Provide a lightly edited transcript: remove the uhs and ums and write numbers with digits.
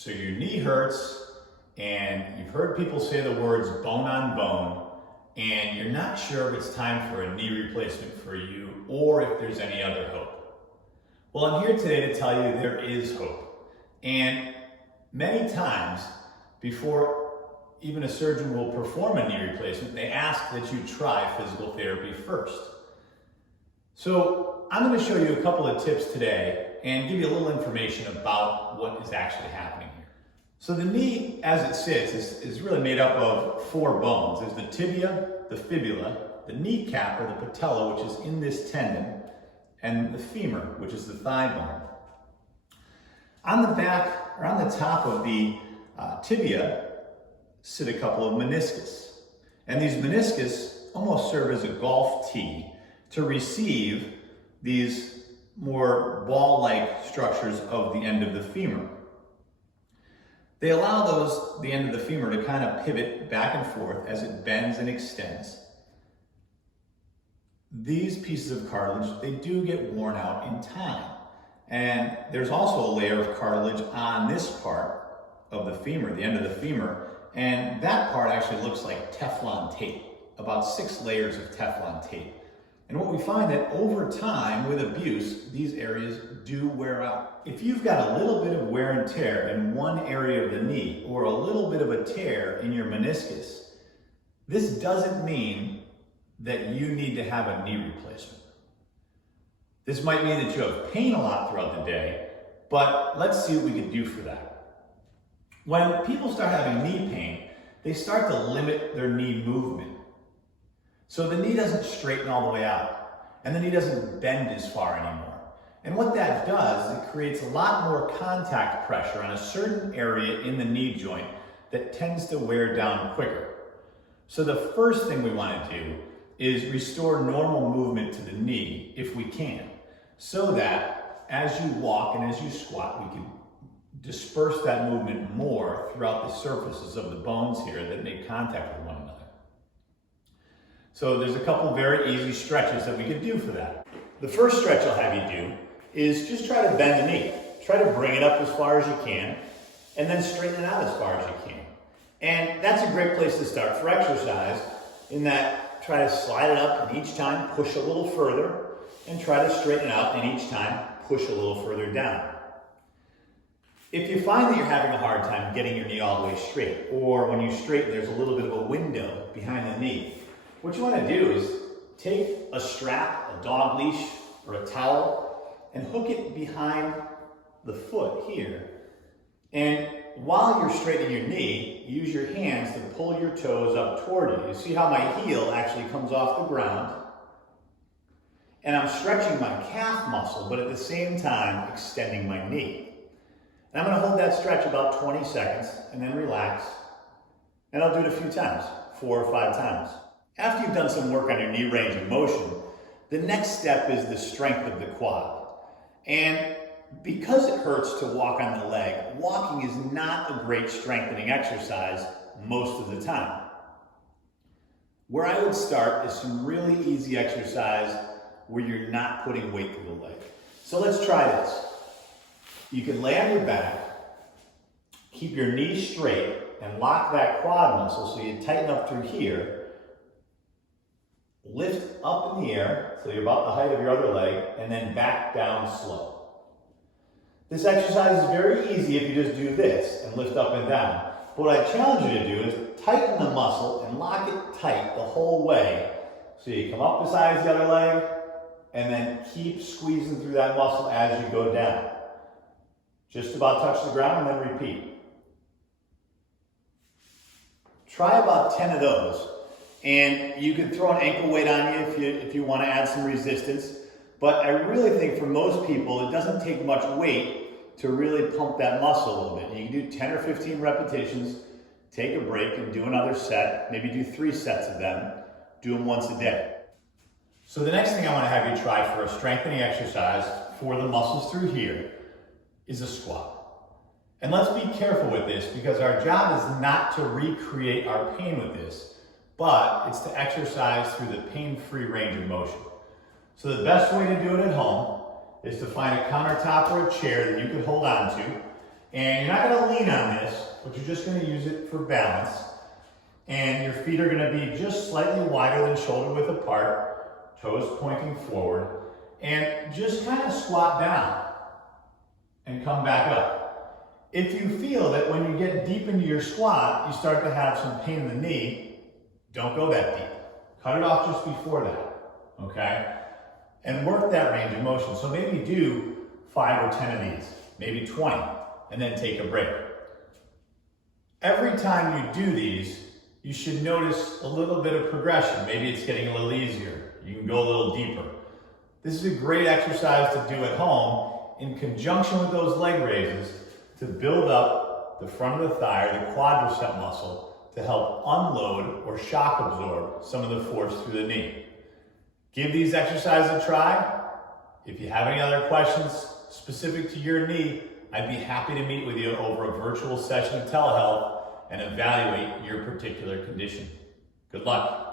So your knee hurts, and you've heard people say the words bone on bone, and you're not sure if it's time for a knee replacement for you or if there's any other hope. Well, I'm here today to tell you there is hope. And many times before even a surgeon will perform a knee replacement, they ask that you try physical therapy first. So I'm going to show you a couple of tips today and give you a little information about what is actually happening here. So the knee, as it sits, is really made up of four bones. There's the tibia, the fibula, the kneecap or the patella, which is in this tendon, and the femur, which is the thigh bone. On the back, or on the top of the tibia, sit a couple of meniscus. And these meniscus almost serve as a golf tee to receive these more ball-like structures of the end of the femur. They allow the end of the femur to kind of pivot back and forth as it bends and extends. These pieces of cartilage, they do get worn out in time. And there's also a layer of cartilage on this part of the femur, the end of the femur, and that part actually looks like Teflon tape, about 6 layers of Teflon tape. And what we find that over time, with abuse, these areas do wear out. If you've got a little bit of wear and tear in one area of the knee, or a little bit of a tear in your meniscus, this doesn't mean that you need to have a knee replacement. This might mean that you have pain a lot throughout the day, but let's see what we can do for that. When people start having knee pain, they start to limit their knee movement. So the knee doesn't straighten all the way out, and the knee doesn't bend as far anymore. And what that does is it creates a lot more contact pressure on a certain area in the knee joint that tends to wear down quicker. So the first thing we want to do is restore normal movement to the knee if we can, so that as you walk and as you squat, we can disperse that movement more throughout the surfaces of the bones here that make contact with one another. So there's a couple very easy stretches that we could do for that. The first stretch I'll have you do is just try to bend the knee. Try to bring it up as far as you can, and then straighten it out as far as you can. And that's a great place to start for exercise, in that try to slide it up and each time push a little further, and try to straighten it out and each time push a little further down. If you find that you're having a hard time getting your knee all the way straight, or when you straighten there's a little bit of a window behind the knee, what you want to do is take a strap, a dog leash, or a towel, and hook it behind the foot here. And while you're straightening your knee, use your hands to pull your toes up toward you. You see how my heel actually comes off the ground? And I'm stretching my calf muscle, but at the same time extending my knee. And I'm going to hold that stretch about 20 seconds and then relax. And I'll do it a few times, 4 or 5 times. After you've done some work on your knee range of motion, the next step is the strength of the quad. And because it hurts to walk on the leg, walking is not a great strengthening exercise most of the time. Where I would start is some really easy exercise where you're not putting weight to the leg. So let's try this. You can lay on your back, keep your knee straight, and lock that quad muscle so you tighten up through here. Lift up in the air, so you're about the height of your other leg, and then back down slow. This exercise is very easy if you just do this and lift up and down. But what I challenge you to do is tighten the muscle and lock it tight the whole way. So you come up as high as the other leg, and then keep squeezing through that muscle as you go down. Just about touch the ground and then repeat. Try about 10 of those. And you can throw an ankle weight on you if you want to add some resistance. But I really think for most people, it doesn't take much weight to really pump that muscle a little bit. You can do 10 or 15 repetitions, take a break and do another set, maybe do 3 sets of them, do them once a day. So the next thing I want to have you try for a strengthening exercise for the muscles through here is a squat. And let's be careful with this, because our job is not to recreate our pain with this, but it's to exercise through the pain-free range of motion. So the best way to do it at home is to find a countertop or a chair that you can hold on to, And you're not gonna lean on this, but you're just gonna use it for balance. And your feet are gonna be just slightly wider than shoulder width apart, toes pointing forward, and just kind of squat down and come back up. If you feel that when you get deep into your squat, you start to have some pain in the knee, don't go that deep. Cut it off just before that, okay? And work that range of motion. So maybe do 5 or 10 of these, maybe 20, and then take a break. Every time you do these, you should notice a little bit of progression. Maybe it's getting a little easier. You can go a little deeper. This is a great exercise to do at home in conjunction with those leg raises to build up the front of the thigh or the quadricep muscle to help unload or shock absorb some of the force through the knee. Give these exercises a try. If you have any other questions specific to your knee, I'd be happy to meet with you over a virtual session of telehealth and evaluate your particular condition. Good luck.